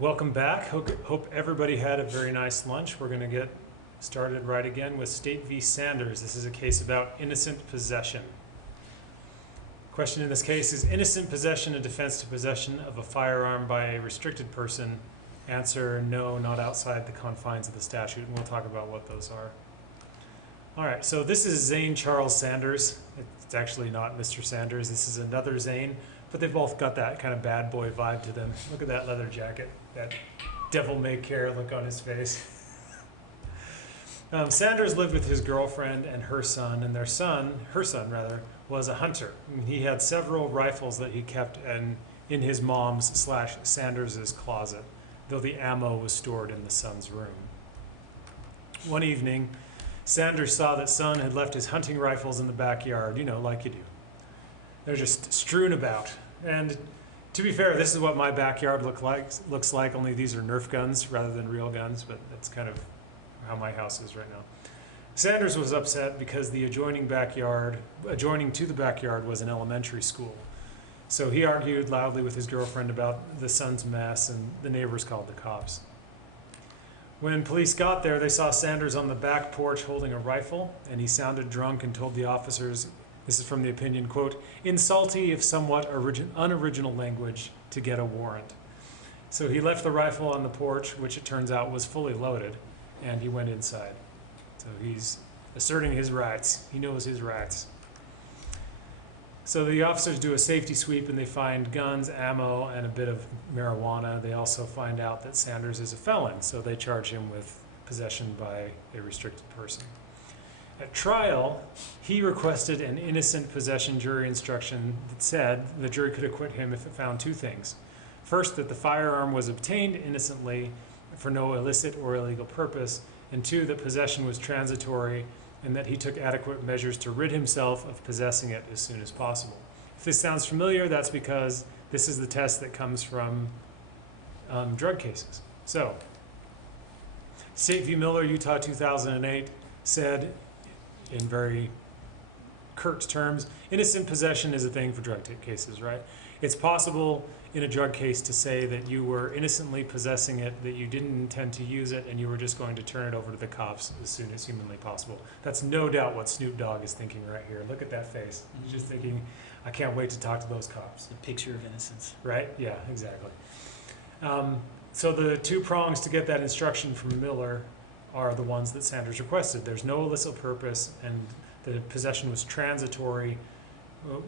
Welcome back. Hope everybody had a very nice lunch. We're going to get started right again with State v. Sanders. This is a case about innocent possession. Question in this case is innocent possession a defense to possession of a firearm by a restricted person? Answer, no, not outside the confines of the statute, and we'll talk about what those are. All right, so this is Zane Charles Sanders. It's actually not Mr. Sanders. This is another Zane, but they've both got that kind of bad boy vibe to them. Look at that leather jacket, that devil-may-care look on his face. Sanders lived with his girlfriend and her son, and her son, was a hunter. He had several rifles that he kept in his mom's/Sanders's closet, though the ammo was stored in the son's room. One evening, Sanders saw that son had left his hunting rifles in the backyard, you know, like you do. They're just strewn about. And to be fair, this is what my backyard looks like, only these are Nerf guns rather than real guns, but that's kind of how my house is right now. Sanders was upset because the adjoining to the backyard was an elementary school. So he argued loudly with his girlfriend about the son's mess, and the neighbors called the cops. When police got there, they saw Sanders on the back porch holding a rifle, and he sounded drunk and told the officers, this is from the opinion, quote, in salty if somewhat unoriginal language to get a warrant. So he left the rifle on the porch, which it turns out was fully loaded, and he went inside. So he's asserting his rights. He knows his rights. So the officers do a safety sweep and they find guns, ammo, and a bit of marijuana. They also find out that Sanders is a felon, so they charge him with possession by a restricted person. At trial, he requested an innocent possession jury instruction that said the jury could acquit him if it found two things. First, that the firearm was obtained innocently for no illicit or illegal purpose, and two, that possession was transitory and that he took adequate measures to rid himself of possessing it as soon as possible. If this sounds familiar, that's because this is the test that comes from drug cases. So, State v. Miller, Utah 2008, said in very curt terms, innocent possession is a thing for drug cases, right? It's possible in a drug case to say that you were innocently possessing it, that you didn't intend to use it, and you were just going to turn it over to the cops as soon as humanly possible. That's no doubt what Snoop Dogg is thinking right here. Look at that face. He's just thinking, I can't wait to talk to those cops. The picture of innocence. Right? Yeah, exactly. So the two prongs to get that instruction from Miller are the ones that Sanders requested. There's no illicit purpose, and the possession was transitory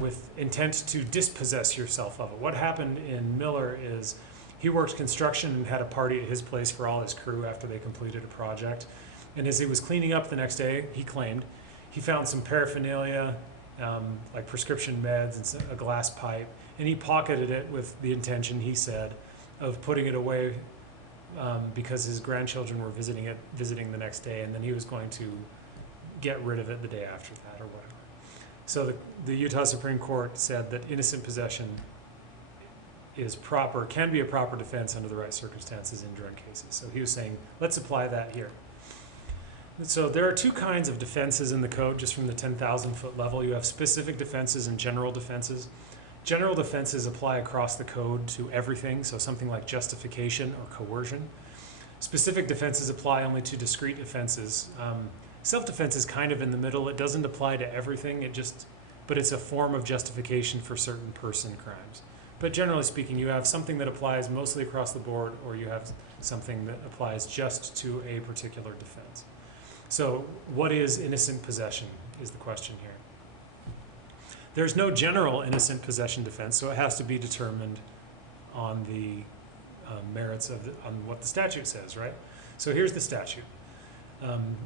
with intent to dispossess yourself of it. What happened in Miller is he worked construction and had a party at his place for all his crew after they completed a project. And as he was cleaning up the next day, he claimed, he found some paraphernalia, like prescription meds and a glass pipe, and he pocketed it with the intention, he said, of putting it away because his grandchildren were visiting the next day, and then he was going to get rid of it the day after that or whatever. So the Utah Supreme Court said that innocent possession is proper, can be a proper defense under the right circumstances in drug cases. So he was saying, let's apply that here. So there are two kinds of defenses in the code, just from the 10,000-foot level. You have specific defenses and general defenses. General defenses apply across the code to everything, so something like justification or coercion. Specific defenses apply only to discrete offenses. Self-defense is kind of in the middle. It doesn't apply to everything, but it's a form of justification for certain person crimes. But generally speaking, you have something that applies mostly across the board, or you have something that applies just to a particular defense. So what is innocent possession is the question here. There's no general innocent possession defense, so it has to be determined on the merits of on what the statute says, right? So here's the statute.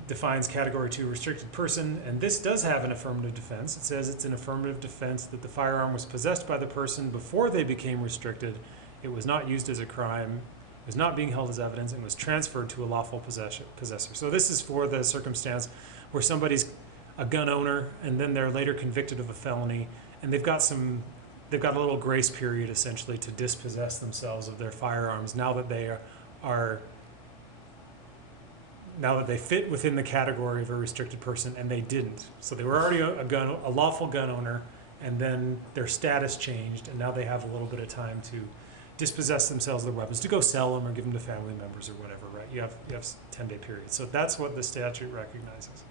Defines Category 2 restricted person, and this does have an affirmative defense. It says it's an affirmative defense that the firearm was possessed by the person before they became restricted, it was not used as a crime, it was not being held as evidence, and was transferred to a lawful possessor. So this is for the circumstance where somebody's a gun owner and then they're later convicted of a felony, and they've got a little grace period essentially to dispossess themselves of their firearms now that they fit within the category of a restricted person, and they didn't. So they were already a lawful gun owner, and then their status changed, and now they have a little bit of time to dispossess themselves of their weapons, to go sell them or give them to family members or whatever, right? You have 10-day period. So that's what the statute recognizes.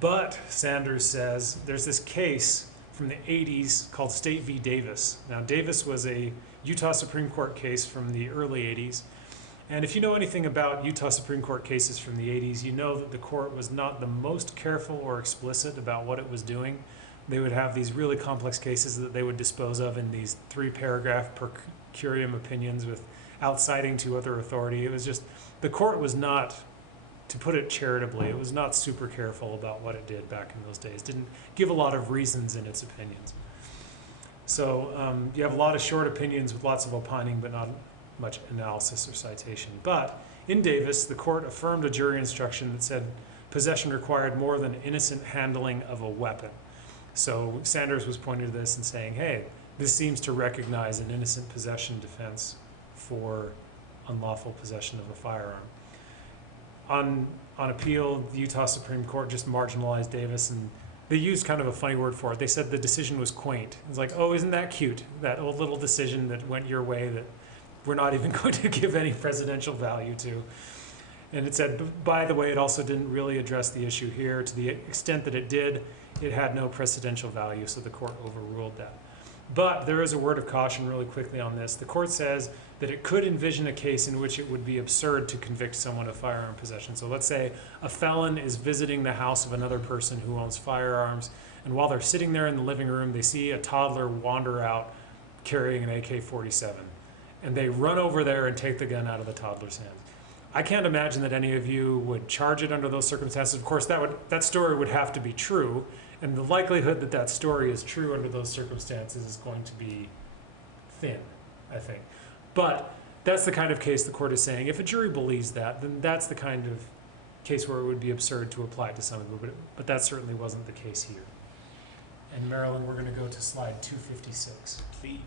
But Sanders says there's this case from the 80s called State v. Davis. Now, Davis was a Utah Supreme Court case from the early 80s. And if you know anything about Utah Supreme Court cases from the 80s, you know that the court was not the most careful or explicit about what it was doing. They would have these really complex cases that they would dispose of in these 3-paragraph per curiam opinions without citing to other authority. It was just, the court was not, to put it charitably, it was not super careful about what it did back in those days. Didn't give a lot of reasons in its opinions. So you have a lot of short opinions with lots of opining, but not much analysis or citation. But in Davis, the court affirmed a jury instruction that said possession required more than innocent handling of a weapon. So Sanders was pointing to this and saying, hey, this seems to recognize an innocent possession defense for unlawful possession of a firearm. On appeal, the Utah Supreme Court just marginalized Davis, and they used kind of a funny word for it. They said the decision was quaint. It's like, oh, isn't that cute? That old little decision that went your way that we're not even going to give any presidential value to. And it said, by the way, it also didn't really address the issue here. To the extent that it did, it had no precedential value, so the court overruled that. But there is a word of caution really quickly on this. The court says that it could envision a case in which it would be absurd to convict someone of firearm possession. So let's say a felon is visiting the house of another person who owns firearms, and while they're sitting there in the living room, they see a toddler wander out carrying an AK-47. And they run over there and take the gun out of the toddler's hand. I can't imagine that any of you would charge it under those circumstances. Of course, that story would have to be true, and the likelihood that that story is true under those circumstances is going to be thin, I think. But that's the kind of case the court is saying, if a jury believes that, then that's the kind of case where it would be absurd to apply it to some people, but that certainly wasn't the case here. And Marilyn, we're going to go to slide 256. Please.